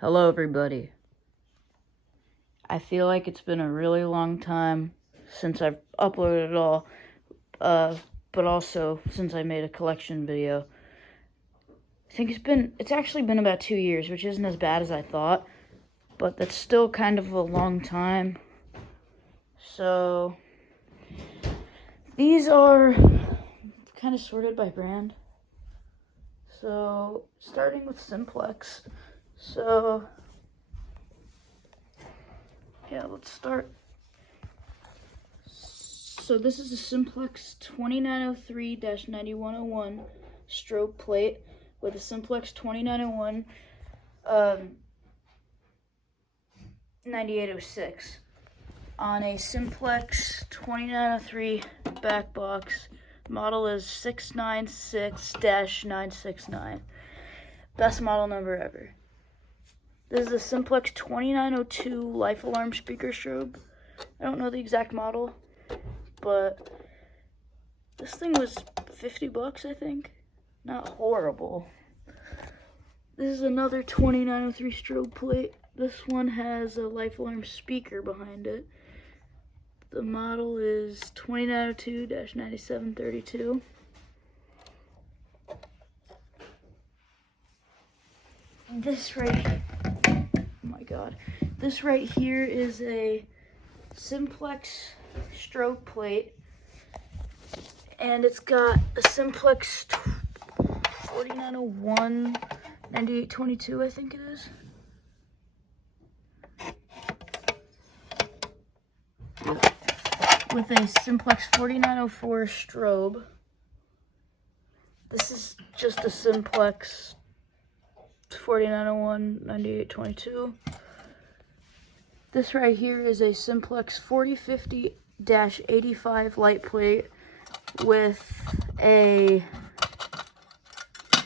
Hello everybody. I feel like it's been a really long time since I've uploaded it all, but also since I made a collection video. I think it's actually been about 2 years, which isn't as bad as I thought, but that's still kind of a long time. So, these are kind of sorted by brand. So, starting with Simplex. So, yeah, let's start. So this is a Simplex 2903-9101 strobe plate with a Simplex 2901 9806 on a Simplex 2903 back box. Model is 696-969. Best model number ever. This is a Simplex 2902 life alarm speaker strobe. I don't know the exact model, but this thing was $50, I think. Not horrible. This is another 2903 strobe plate. This one has a life alarm speaker behind it. The model is 2902-9732. This right, oh my god. This right here is a Simplex strobe plate, and it's got a Simplex 4901 9822, I think it is. With a Simplex 4904 strobe. This is just a Simplex 4901 9822. This right here is a Simplex 4050-85 light plate with a, I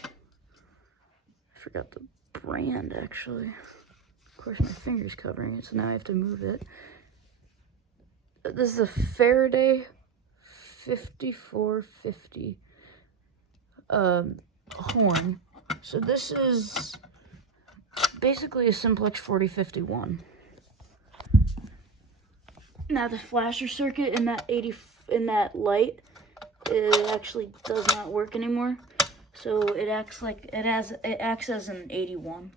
forgot the brand actually. Of course my finger's covering it, so now I have to move it. This is a Faraday 5450 horn. So this is basically a Simplex 4051. Now the flasher circuit in that light, it actually does not work anymore. So it acts as an 81.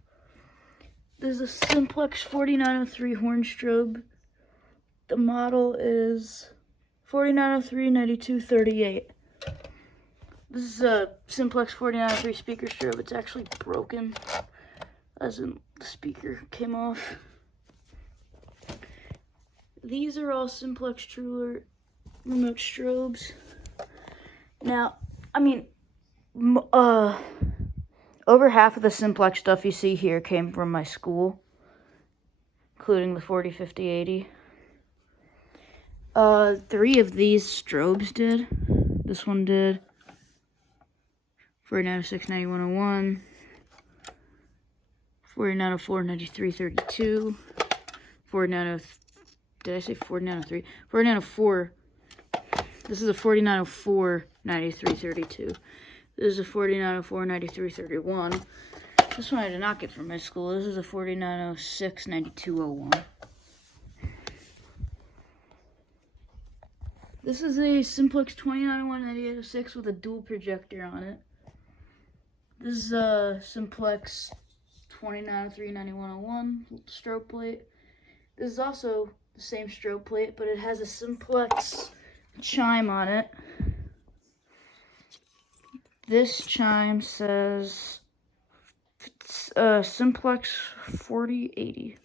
There's a Simplex 4903 horn strobe. The model is 4903-9238. This is a Simplex 4903 speaker strobe. It's actually broken, as in the speaker came off. These are all Simplex Truler remote strobes. Now, I mean, over half of the Simplex stuff you see here came from my school, including the 4050-80. 3 of these strobes did. This one did. 4906-9101. 4904-9332. 4903. Did I say 4903? 4904. This is a 4904-9332. This is a 4904-9331. This one I did not get from my school. This is a 4906-9201. This is a Simplex 2901-9806 with a dual projector on it. This is a Simplex 2903-9101 strobe plate. This is also the same strobe plate, but it has a Simplex chime on it. This chime says Simplex 4080.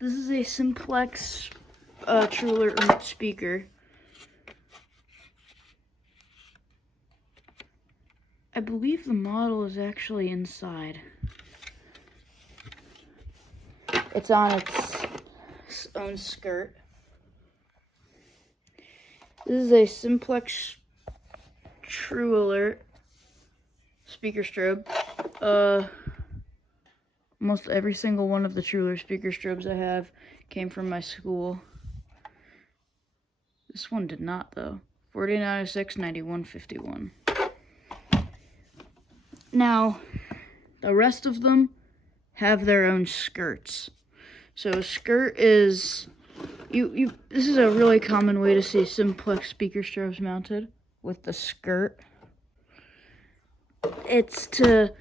This is a Simplex Truler remote speaker. I believe the model is actually inside. It's on its own skirt. This is a Simplex True Alert speaker strobe. Almost every single one of the Truler speaker strobes I have came from my school. This one did not, though. 4906-9151. Now, the rest of them have their own skirts. So a skirt is, this is a really common way to see simplex speaker strobes mounted with the skirt. It's to,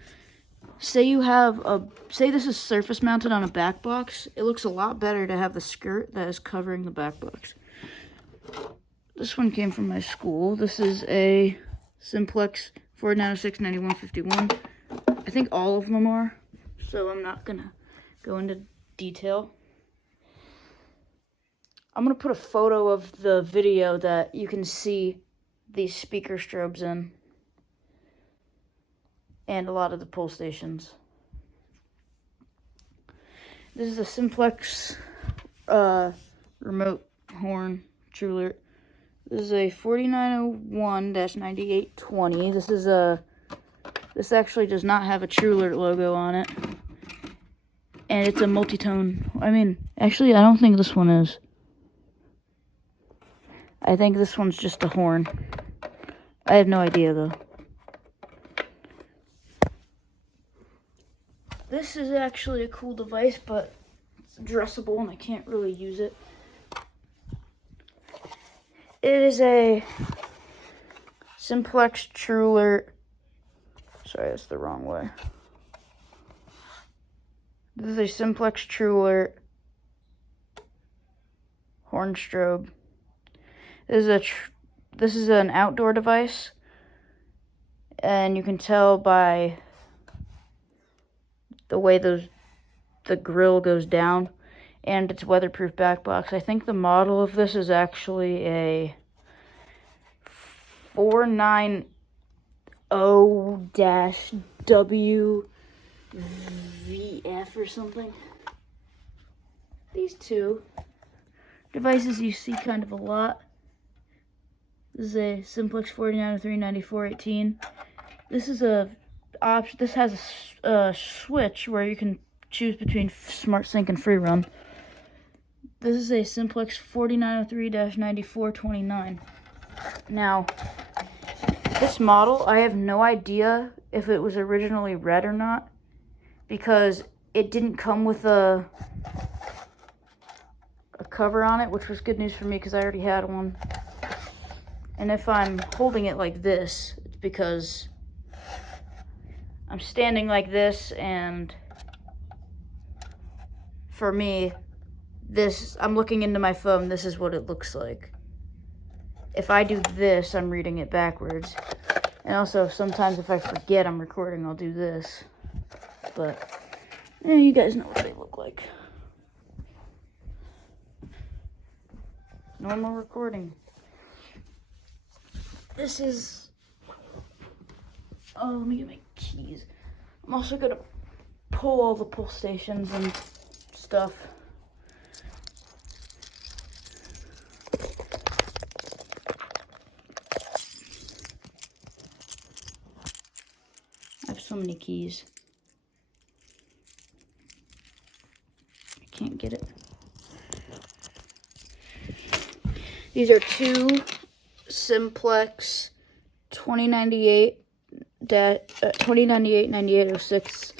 say this is surface mounted on a back box, it looks a lot better to have the skirt that is covering the back box. This one came from my school. This is a Simplex 4906 9151. I think all of them are, so I'm not gonna go into detail. I'm gonna put a photo of the video that you can see these speaker strobes in, and a lot of the pull stations. This is a Simplex remote horn Truler. This is a 4901-9820. This actually does not have a Truler logo on it. And it's a multi-tone. I mean, actually, I don't think this one is. I think this one's just a horn. I have no idea, though. This is actually a cool device, but it's addressable and I can't really use it. It is a Simplex Truler. Sorry, that's the wrong way. This is a Simplex Truler horn strobe. This is an outdoor device, and you can tell by the way the grill goes down, and its weatherproof back box. I think the model of this is actually a 490-WVF or something. These two devices you see kind of a lot. This is a Simplex 4903-9418. This is a option. This has a switch where you can choose between SmartSync and FreeRun. This is a Simplex 4903-9429. Now, this model, I have no idea if it was originally red or not, because it didn't come with a cover on it, which was good news for me because I already had one. And if I'm holding it like this, it's because I'm standing like this, and for me, I'm looking into my phone, this is what it looks like. If I do this, I'm reading it backwards. And also, sometimes if I forget I'm recording, I'll do this. But, you guys know what they look like. Normal recording. This is, let me get my keys. I'm also gonna pull all the pull stations and stuff. I have so many keys. I can't get it. These are two Simplex 2098-9806.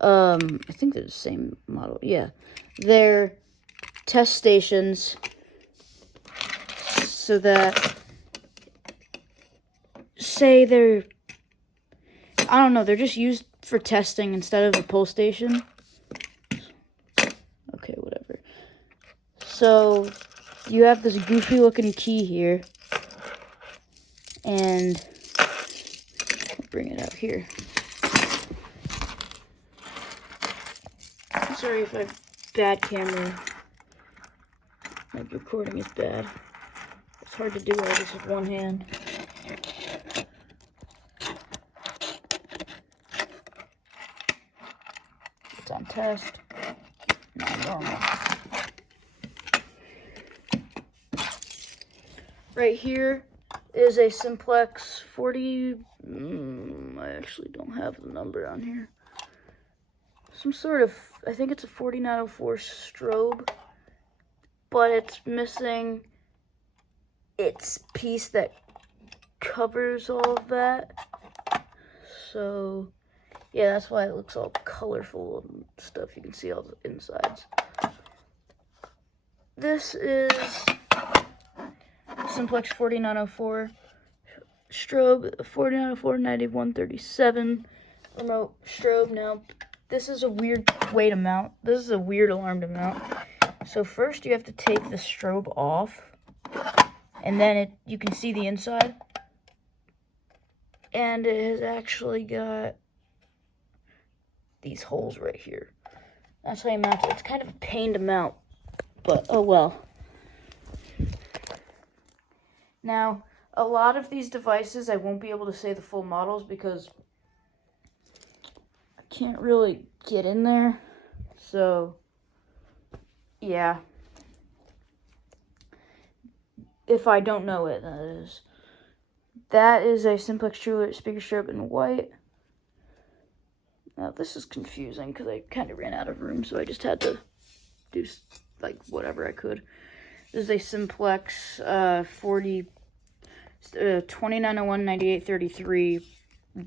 I think they're the same model. Yeah, they're test stations, so that, say they're, I don't know, they're just used for testing instead of a pull station. Okay, whatever. So you have this goofy looking key here, and I'll bring it out here. Sorry if I have bad camera. My recording is bad. It's hard to do all this with one hand. It's on test. Not normal. Right here is a Simplex 40. I actually don't have the number on here. Some sort of, I think it's a 4904 strobe, but it's missing its piece that covers all of that. So Yeah, that's why it looks all colorful and stuff. You can see all the insides. This is Simplex 4904 strobe, 4904 9137 remote strobe. Now, this is a weird way to mount. This is a weird alarm to mount. So first you have to take the strobe off, and then you can see the inside. And it has actually got these holes right here. That's how you mount it. It's kind of a pain to mount, but oh well. Now, a lot of these devices, I won't be able to say the full models because I can't really get in there. So, yeah. If I don't know it, that is. That is a Simplex TrueAlert speaker strobe in white. Now, this is confusing because I kind of ran out of room, so I just had to do, like, whatever I could. This is a Simplex 2901 9833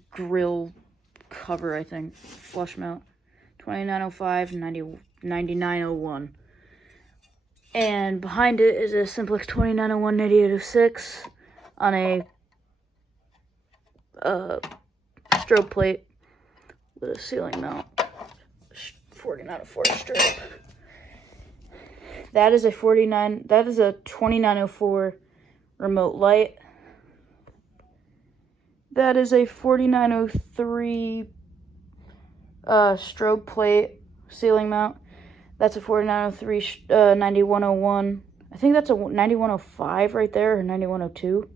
grill cover, I think. Flush mount. 2905 9901. And behind it is a Simplex 2901 9806 on a strobe plate with a ceiling mount. 4904 strobe. That is a 2904 remote light. That is a 4903 strobe plate ceiling mount. That's a 4903 9101. I think that's a 9105 right there, or 9102.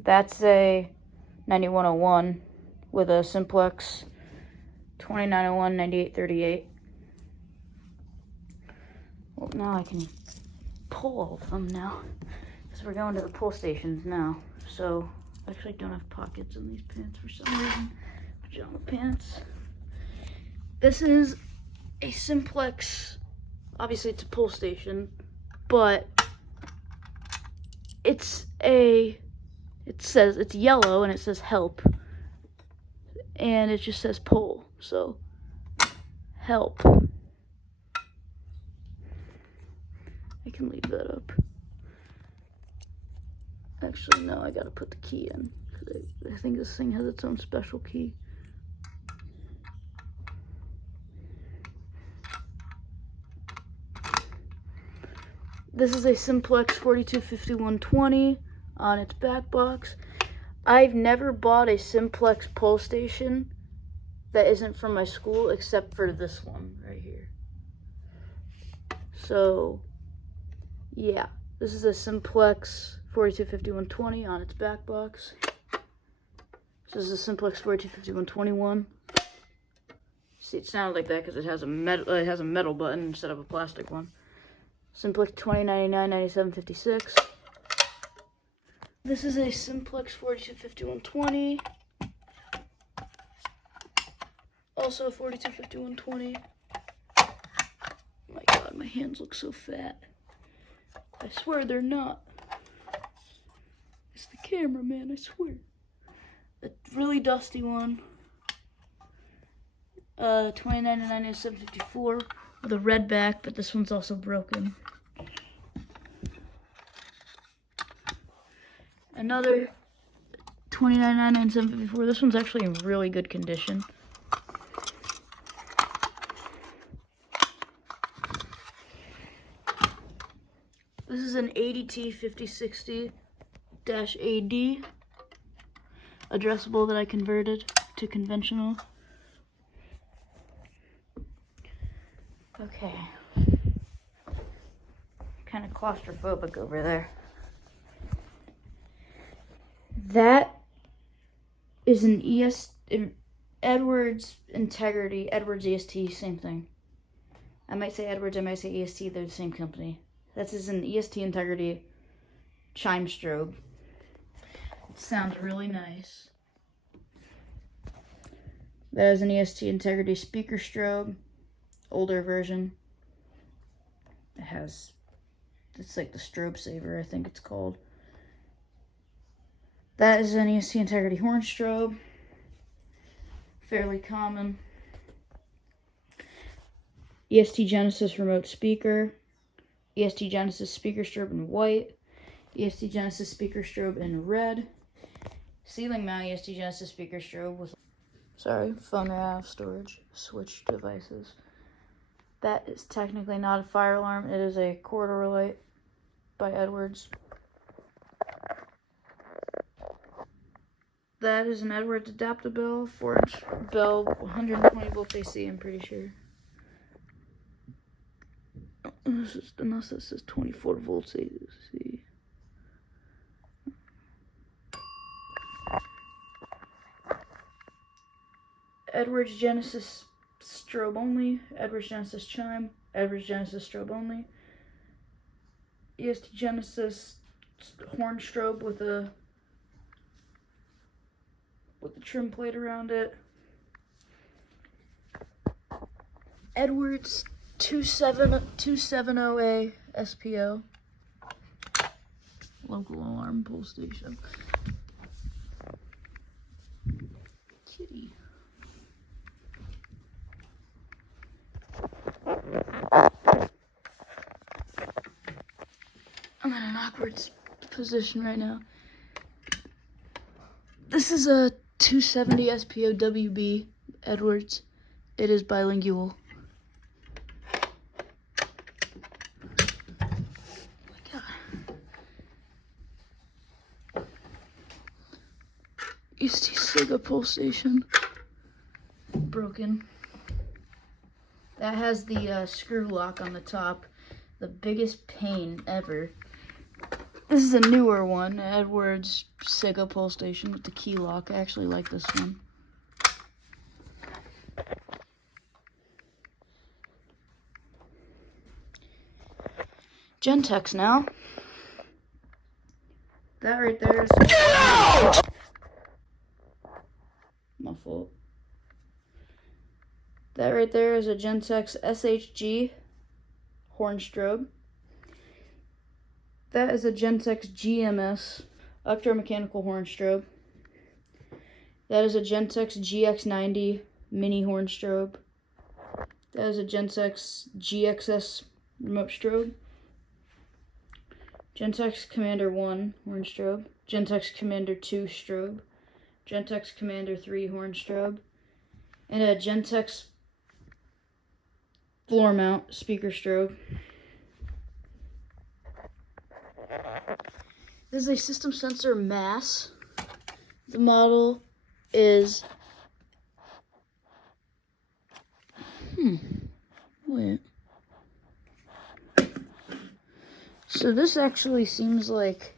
That's a 9101 with a Simplex 2901 9838. Well, now I can pull all of them now, because we're going to the pull stations now. So, I actually don't have pockets in these pants for some reason. Pajama pants. This is a Simplex, obviously it's a pull station, but it says, it's yellow and it says help, and it just says pull, so help. I can leave that up. Actually, no, I gotta put the key in, because I think this thing has its own special key. This is a Simplex 425120 on its back box. I've never bought a Simplex pull station that isn't from my school except for this one right here. So, yeah, this is a Simplex 425120 on its back box. This is a Simplex 425121. See, it sounded like that because it has a metal button instead of a plastic one. Simplex 2099 9756. This is a Simplex 425120. Also 425120. My God, my hands look so fat. I swear they're not. It's the camera, man, I swear. A really dusty one. 2099 9754 with a red back, but this one's also broken. Another 2099 9754. This one's actually in really good condition. This is an ADT 5060-AD addressable that I converted to conventional. Okay. Kind of claustrophobic over there. That is an Edwards Integrity, Edwards EST, same thing. I might say Edwards, I might say EST, they're the same company. This is an EST Integrity chime strobe. It sounds really nice. That is an EST Integrity speaker strobe, older version. It's like the strobe saver, I think it's called. That is an EST Integrity horn strobe. fairly common. EST Genesis remote speaker, EST Genesis speaker strobe in white, EST Genesis speaker strobe in red, ceiling mount EST Genesis speaker strobe with, phone RAV storage, switch devices. That is technically not a fire alarm, it is a corridor light by Edwards. That is an Edwards Adaptable 4-inch bell, 120 volts AC, I'm pretty sure. Unless it says 24 volts AC. Edwards Genesis strobe only, Edwards Genesis chime, Edwards Genesis strobe only, EST Genesis horn strobe with a trim plate around it, Edwards 270A SPO, local alarm pull station. Kitty. I'm in an awkward position right now. This is a 270 SPO WB Edwards. It is bilingual. Oh my God. EST Sega pull station. Broken. That has the screw lock on the top. The biggest pain ever. This is a newer one, Edwards Sega pull station with the key lock. I actually like this one. Gentex now. That right there is... My fault. That right there is a Gentex SHG horn strobe. That is a Gentex GMS electromechanical horn strobe. That is a Gentex GX90 mini horn strobe. That is a Gentex GXS remote strobe. Gentex Commander 1 horn strobe. Gentex Commander 2 strobe. Gentex Commander 3 horn strobe. And a Gentex floor mount speaker strobe. This is a system sensor mass. The model is wait. So this actually seems like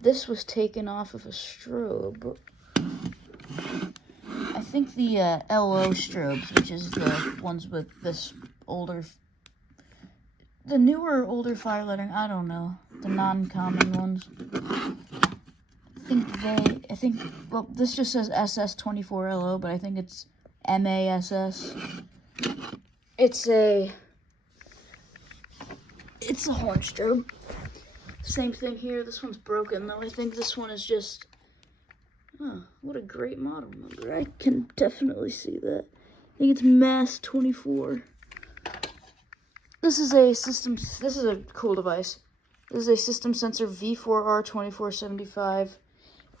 this was taken off of a strobe. I think the LO strobes, which is the ones with this older, the newer, older fire lettering, I don't know, the non-common ones. Well, this just says SS24LO, but I think it's MASS. It's a horn strobe. Same thing here. This one's broken, though. I think this one is just... Oh, what a great model number. I can definitely see that. I think it's MASS 24. This is a cool device. This is a system sensor V4R2475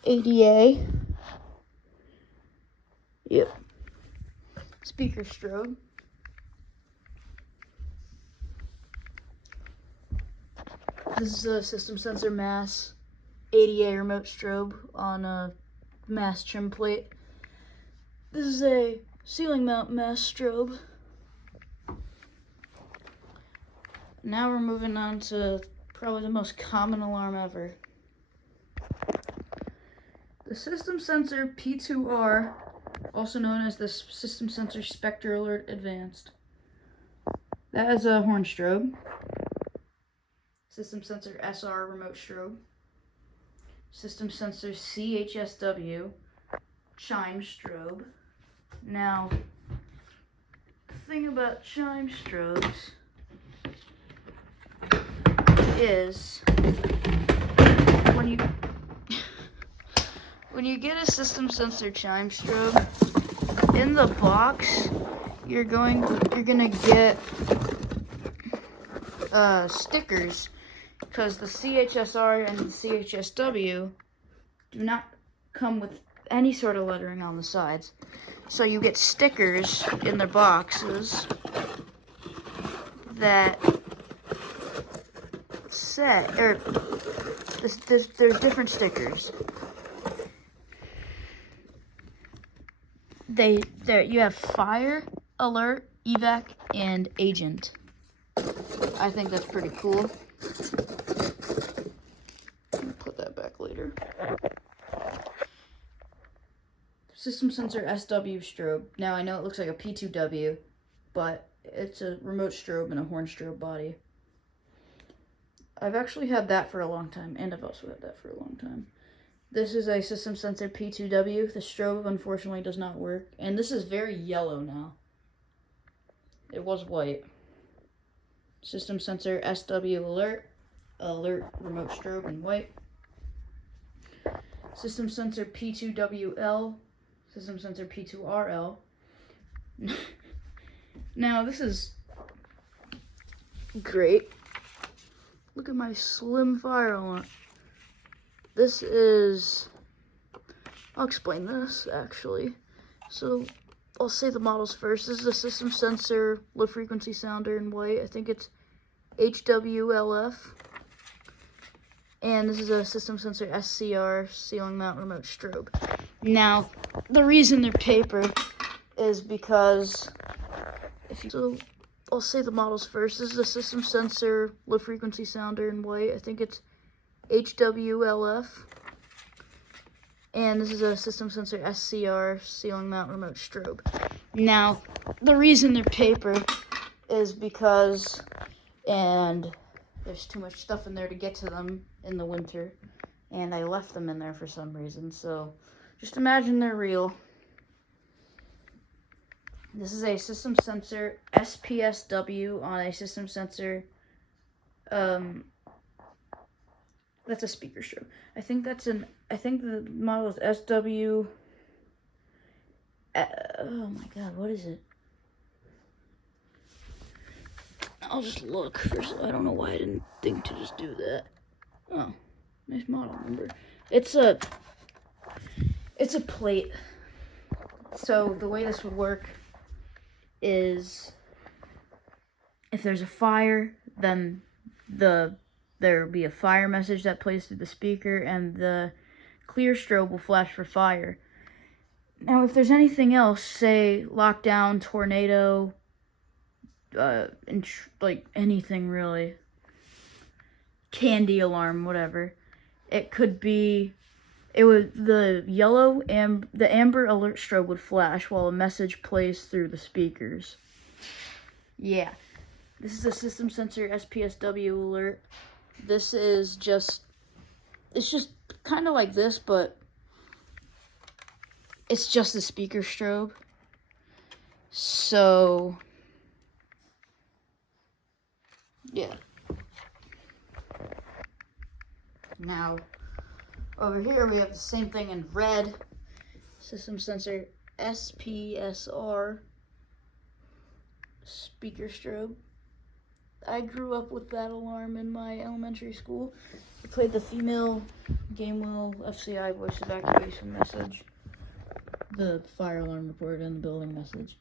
ADA. Yep. Speaker strobe. This is a system sensor MASS ADA remote strobe on a MASS trim plate. This is a ceiling mount MASS strobe. Now we're moving on to probably the most common alarm ever. The system sensor P2R, also known as the system sensor Spectre Alert Advanced. That is a horn strobe. System sensor SR remote strobe. System sensor CHSW chime strobe. Now, the thing about chime strobes is when you get a system sensor chime strobe, in the box, you're gonna get stickers, because the CHSR and the CHSW do not come with any sort of lettering on the sides. So you get stickers in their boxes that there's different stickers. You have fire, alert, evac, and agent. I think that's pretty cool. I'll put that back later. System sensor SW strobe. Now I know it looks like a P2W, but it's a remote strobe and a horn strobe body. I've actually had that for a long time, and I've also had that for a long time. This is a system sensor P2W. The strobe unfortunately does not work, and this is very yellow now. It was white. System sensor SW alert, alert remote strobe in white. System sensor P2WL, system sensor P2RL. Now this is great. Look at my slim fire alarm. This is, I'll explain this actually. So I'll say the models first. This is a system sensor low frequency sounder in white. I think it's HWLF. And this is a system sensor SCR ceiling mount remote strobe. Now, the reason they're paper is because so I'll say the models first. This is a system sensor low frequency sounder in white. I think it's HWLF. And this is a system sensor SCR ceiling mount remote strobe. Now, the reason they're paper is because, and there's too much stuff in there to get to them in the winter, and I left them in there for some reason, so just imagine they're real. This is a system sensor SPSW on a system sensor, that's a speaker strobe. I think the model is SW, oh my god, what is it? I'll just look first. I don't know why I didn't think to just do that. Oh, nice model number. It's a plate. So the way this would work is if there's a fire, then there will be a fire message that plays through the speaker, and the clear strobe will flash for fire. Now, if there's anything else, say lockdown, tornado, like anything really, candy alarm, whatever, the amber alert strobe would flash while a message plays through the speakers. Yeah, this is a system sensor SPSW alert. This is it's just kind of like this, but it's just a speaker strobe. So yeah. Now, over here we have the same thing in red. System sensor SPSR speaker strobe. I grew up with that alarm in my elementary school. I played the female game wheel FCI voice evacuation message, the fire alarm report, and the building message.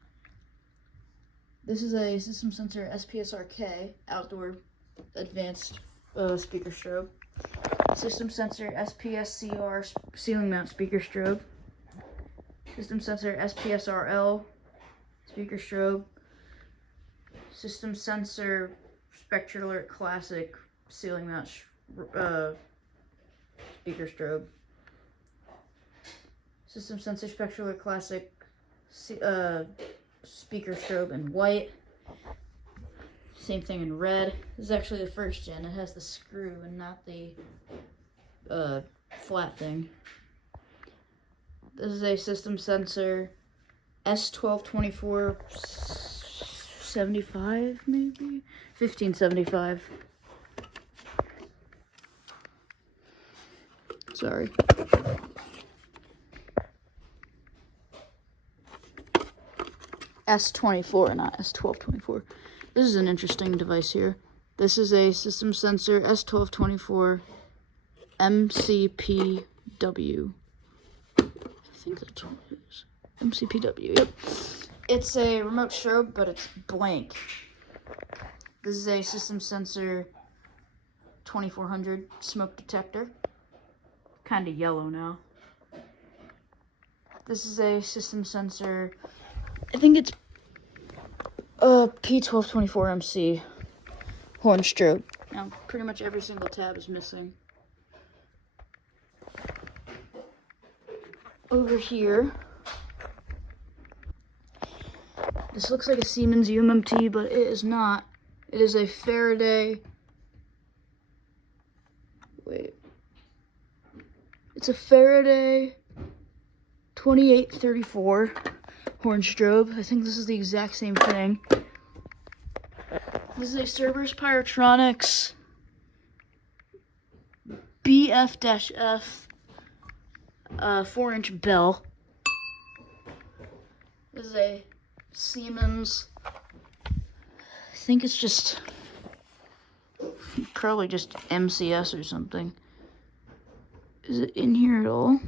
This is a system sensor SPSRK outdoor advanced speaker strobe. System sensor SPSCR ceiling mount speaker strobe. System sensor SPSRL speaker strobe. System sensor Spectre Alert Classic ceiling mount speaker strobe. System sensor Spectre Alert Classic speaker strobe in white. Same thing in red. This is actually the first gen. It has the screw and not the flat thing. This is a system sensor S122475, maybe? 1575. Sorry. S24, not S1224. This is an interesting device here. This is a system sensor S1224 MCPW. I think that's what it is. MCPW, yep. It's a remote strobe, but it's blank. This is a system sensor 2400 smoke detector. Kind of yellow now. This is a system sensor, I think it's P1224MC horn strobe. Now, pretty much every single tab is missing. Over here, this looks like a Siemens UMMT, but it is not. It is a Faraday. Wait. It's a Faraday 2834 horn strobe. I think this is the exact same thing. This is a Cerberus Pyrotronics BF-F 4-inch bell. This is a Siemens. I think it's just probably just MCS or something. Is it in here at all?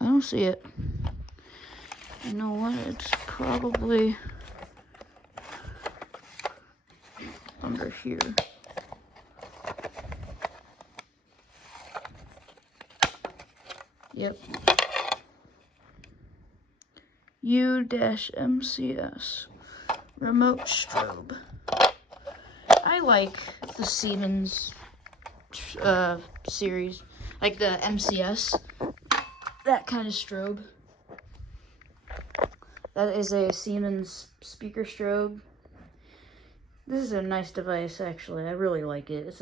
I don't see it. You know what? It's probably under here. Yep. U-MCS remote strobe. I like the Siemens series, like the MCS, that kind of strobe. That is a Siemens speaker strobe. This is a nice device, actually. I really like it. It's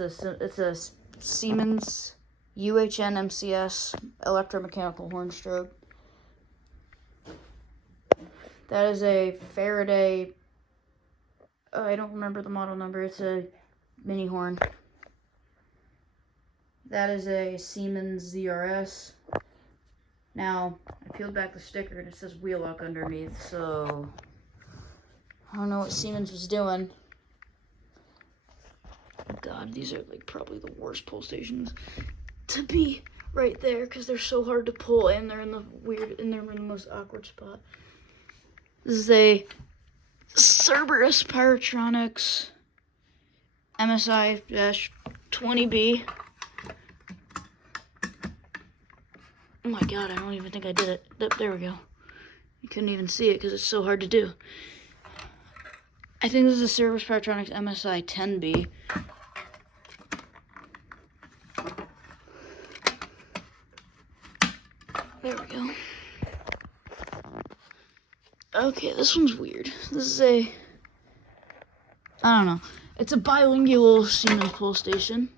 a Siemens UHN MCS electromechanical horn strobe. That is a Faraday. I don't remember the model number. It's a mini horn. That is a Siemens ZRS. Now, I peeled back the sticker and it says Wheelock underneath, so I don't know what Siemens was doing. God, these are like probably the worst pull stations to be right there because they're so hard to pull and they're in the most awkward spot. This is a Cerberus Pyrotronics MSI-20B. Oh my god, I don't even think I did it. There we go. You couldn't even see it because it's so hard to do. I think this is a Cerberus Pyrotronics MSI-10B. There we go. Okay, this one's weird. This is I don't know. It's a bilingual Siemens pull station.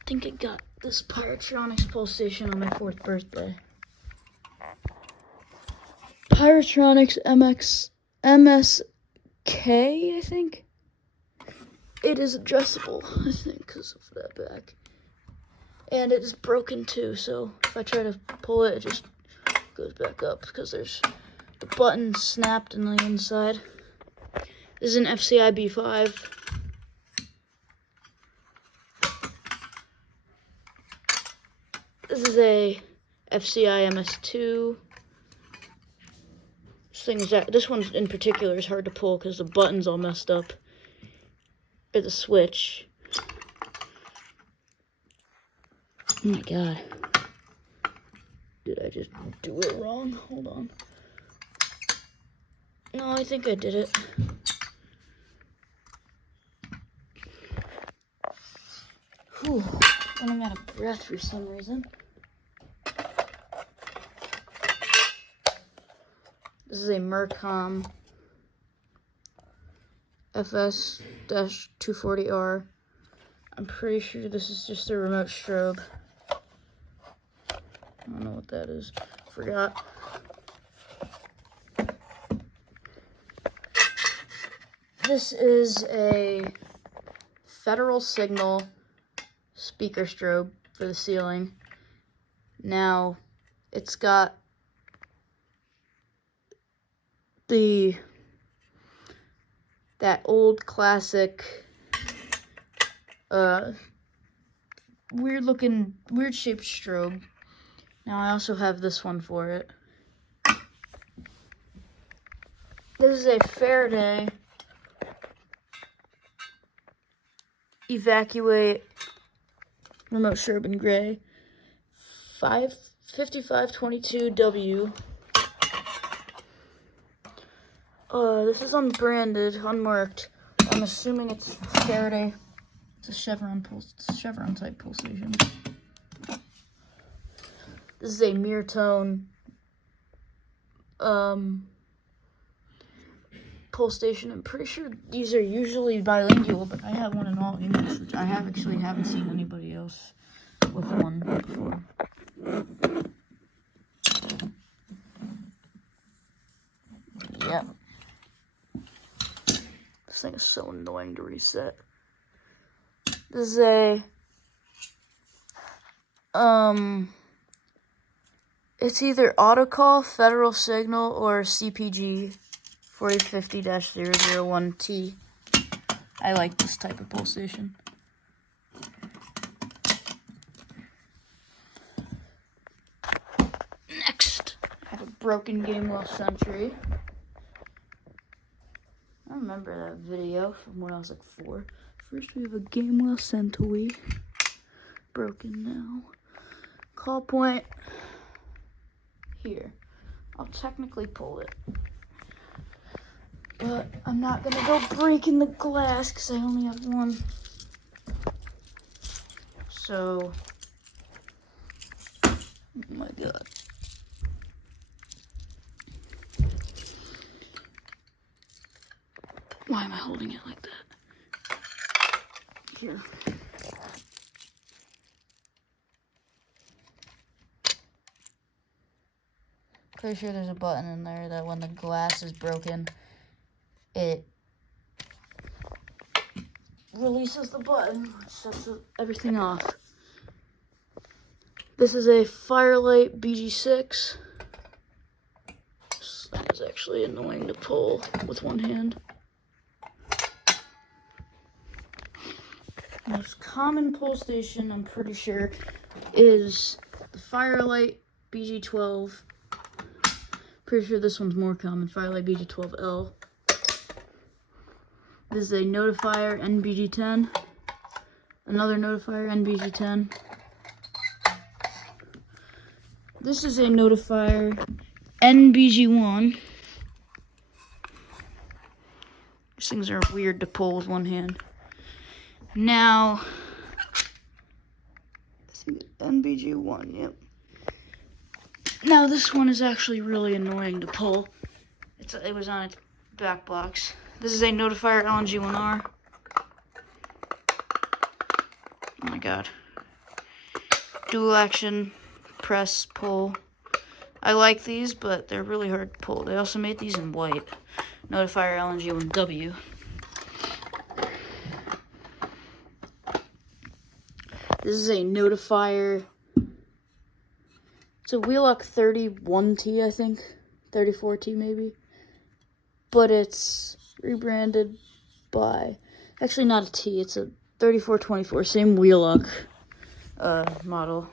I think I got this Pyrotronics pull station on my 4th birthday. Pyrotronics MSK, I think. It is adjustable, I think, because of that back. And it is broken too, so if I try to pull it, it just goes back up because there's the button snapped in the inside. This is an FCI B5. This is a FCI MS2. This one in particular is hard to pull because the button's all messed up. Or the switch. Oh my god. Did I just do it wrong? Hold on. No, I think I did it. Whew. I'm out of breath for some reason. This is a Mercom FS-240R. I'm pretty sure this is just a remote strobe. I don't know what that is. Forgot. This is a Federal Signal speaker strobe. for the ceiling. Now, it's got that old classic, weird shaped strobe. Now I also have this one for it. This is a Faraday Evacuate remote strobe in gray, 5522W. This is unbranded, unmarked. I'm assuming it's Faraday. It's a Chevron type pulsation. This is a Mirtone pulsation. I'm pretty sure these are usually bilingual, but I have one in all English, which I haven't seen anybody else with one before. Yeah. This thing is so annoying to reset. This is a it's either AutoCall, Federal Signal, or CPG 4050-001T. I like this type of pulsation. Next, I have a broken Gamewell Sentry. I remember that video from when I was like 4. First, we have a Gamewell Sentry. Broken now. Call point here. I'll technically pull it, but I'm not gonna go breaking the glass because I only have one. So, oh my god. Why am I holding it like that? Here. Pretty sure there's a button in there that when the glass is broken, it releases the button, which sets everything off. This is a Firelight BG6. This thing is actually annoying to pull with one hand. Most common pulsation, I'm pretty sure, is the Firelight BG12. Pretty sure this one's more common, Firelight BG12L. This is a Notifier NBG10. Another Notifier NBG10. This is a Notifier NBG1. These things are weird to pull with one hand. Now, I think NBG1, yep. Now this one is actually really annoying to pull. It was on its back box. This is a Notifier LNG1R. Oh my god. Dual action, press, pull. I like these, but they're really hard to pull. They also made these in white. Notifier LNG1W. This is a Notifier. It's a Wheelock 31T, I think. 34T, maybe. But it's rebranded by... Actually, not a T. It's a 3424. Same Wheelock model.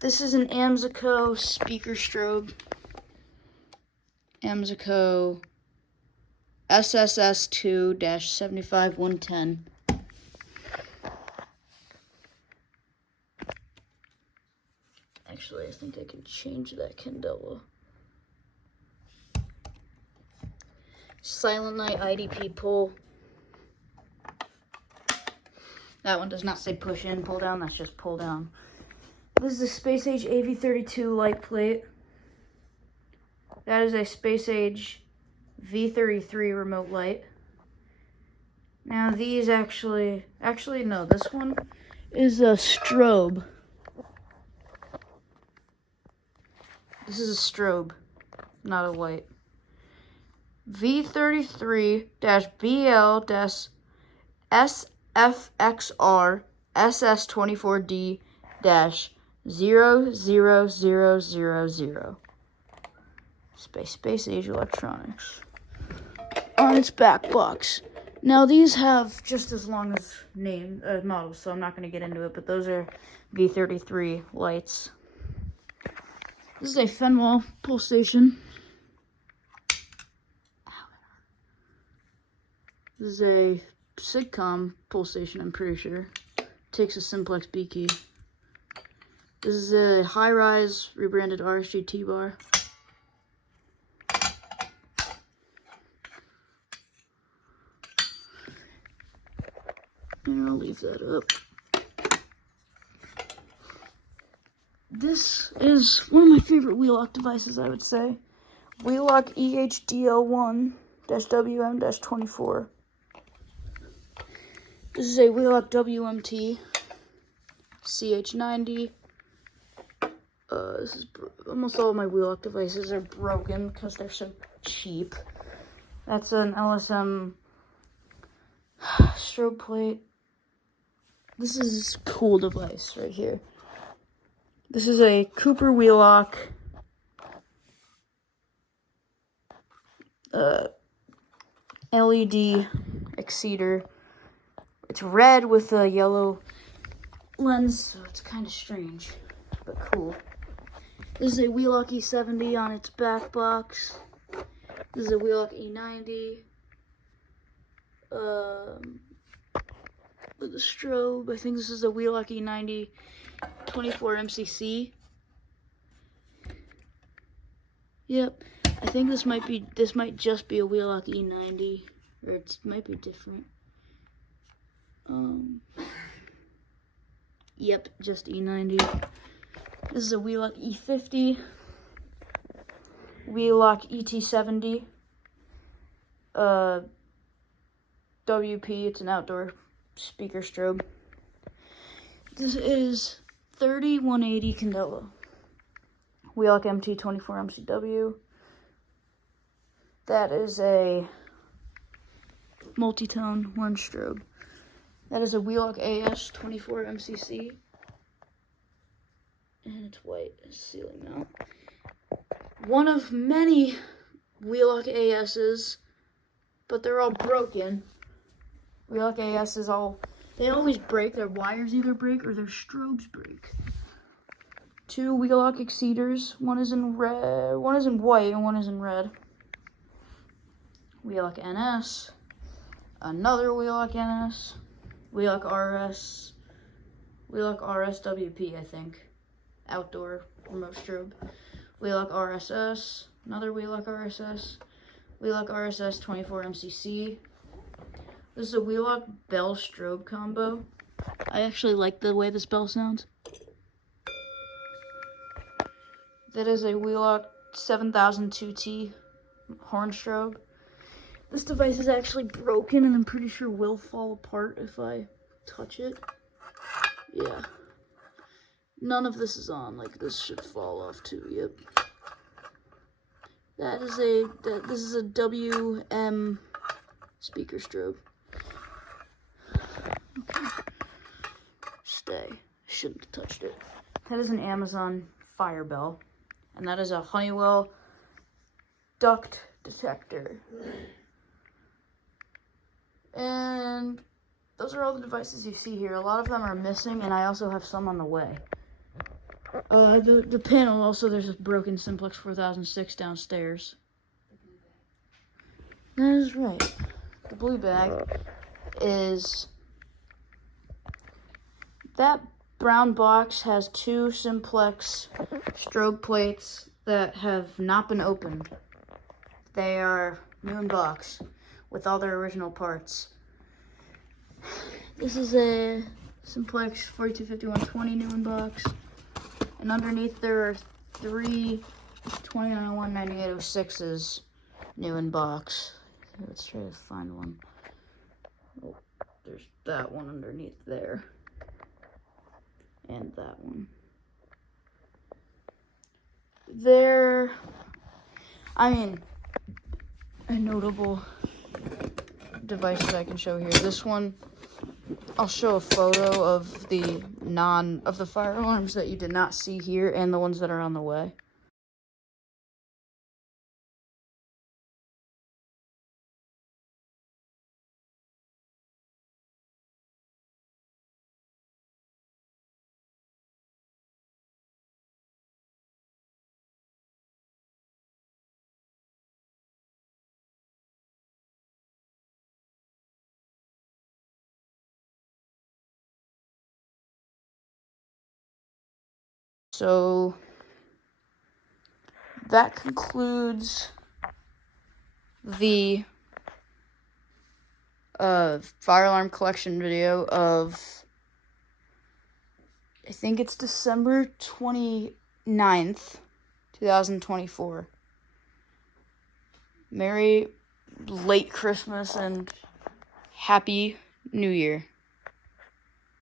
This is an Amsico speaker strobe. Amsico SSS2-75110. Actually, I think I can change that candela. Silent Night IDP pull. That one does not say push in, pull down. That's just pull down. This is a Space Age AV32 light plate. That is a Space Age V33 remote light. Now these actually no, this one is a strobe. This is a strobe, not a light. V33-BL-SFXR SS24D-00000. Space Age Electronics. On its back box. Now these have just as long as models, so I'm not going to get into it, but those are V33 lights. This is a Fenwal pull station. This is a Sigcom pull station, I'm pretty sure. Takes a simplex B key. This is a high-rise rebranded RSG T-bar. And I'll leave that up. This is one of my favorite Wheelock devices, I would say. Wheelock EHDL1-WM-24. This is a Wheelock WMT CH90. Almost all of my Wheelock devices are broken because they're so cheap. That's an LSM strobe plate. This is a cool device right here. This is a Cooper Wheelock LED exceeder. It's red with a yellow lens, so it's kind of strange, but cool. This is a Wheelock E70 on its back box. This is a Wheelock E90. With a strobe. I think this is a Wheelock E90 24 MCC. Yep. I think this might just be a Wheelock E90, or it might be different. Yep, just E90. This is a Wheelock E50, Wheelock ET70, WP, it's an outdoor speaker strobe. This is 3180 Candela, Wheelock MT24 MCW. That is a multi-tone one strobe. That is a Wheelock AS24 MCC. And it's white, it's ceiling mount. One of many Wheelock ASs, but they're all broken. Wheelock ASs they always break. Their wires either break or their strobes break. Two Wheelock Exceeders. One is in white and one is in red. Wheelock NS. Another Wheelock NS. Wheelock RS. Wheelock RSWP, I think. Outdoor remote strobe. Wheelock RSS. Another Wheelock RSS. Wheelock RSS 24 MCC. This is a Wheelock Bell strobe combo. I actually like the way this bell sounds. That is a Wheelock 7002T horn strobe. This device is actually broken and I'm pretty sure will fall apart if I touch it. Yeah. None of this is on, like this should fall off too, yep. This is a WM speaker strobe. Okay. Stay. Shouldn't have touched it. That is an Amazon Fire Bell. And that is a Honeywell duct detector. And those are all the devices you see here. A lot of them are missing, and I also have some on the way. The panel, also there's a broken Simplex 4006 downstairs. That is right. The blue bag is... That brown box has two Simplex strobe plates that have not been opened. They are new in box with all their original parts. This is a Simplex 4250-120 new in box. And underneath there are three 2901-9806s new in box. Let's try to find one. Oh, there's that one underneath there. And that one. They're, a notable devices I can show here. This one I'll show a photo of the fire alarms that you did not see here and the ones that are on the way. So that concludes the fire alarm collection video of, I think it's December 29th, 2024. Merry late Christmas and Happy New Year.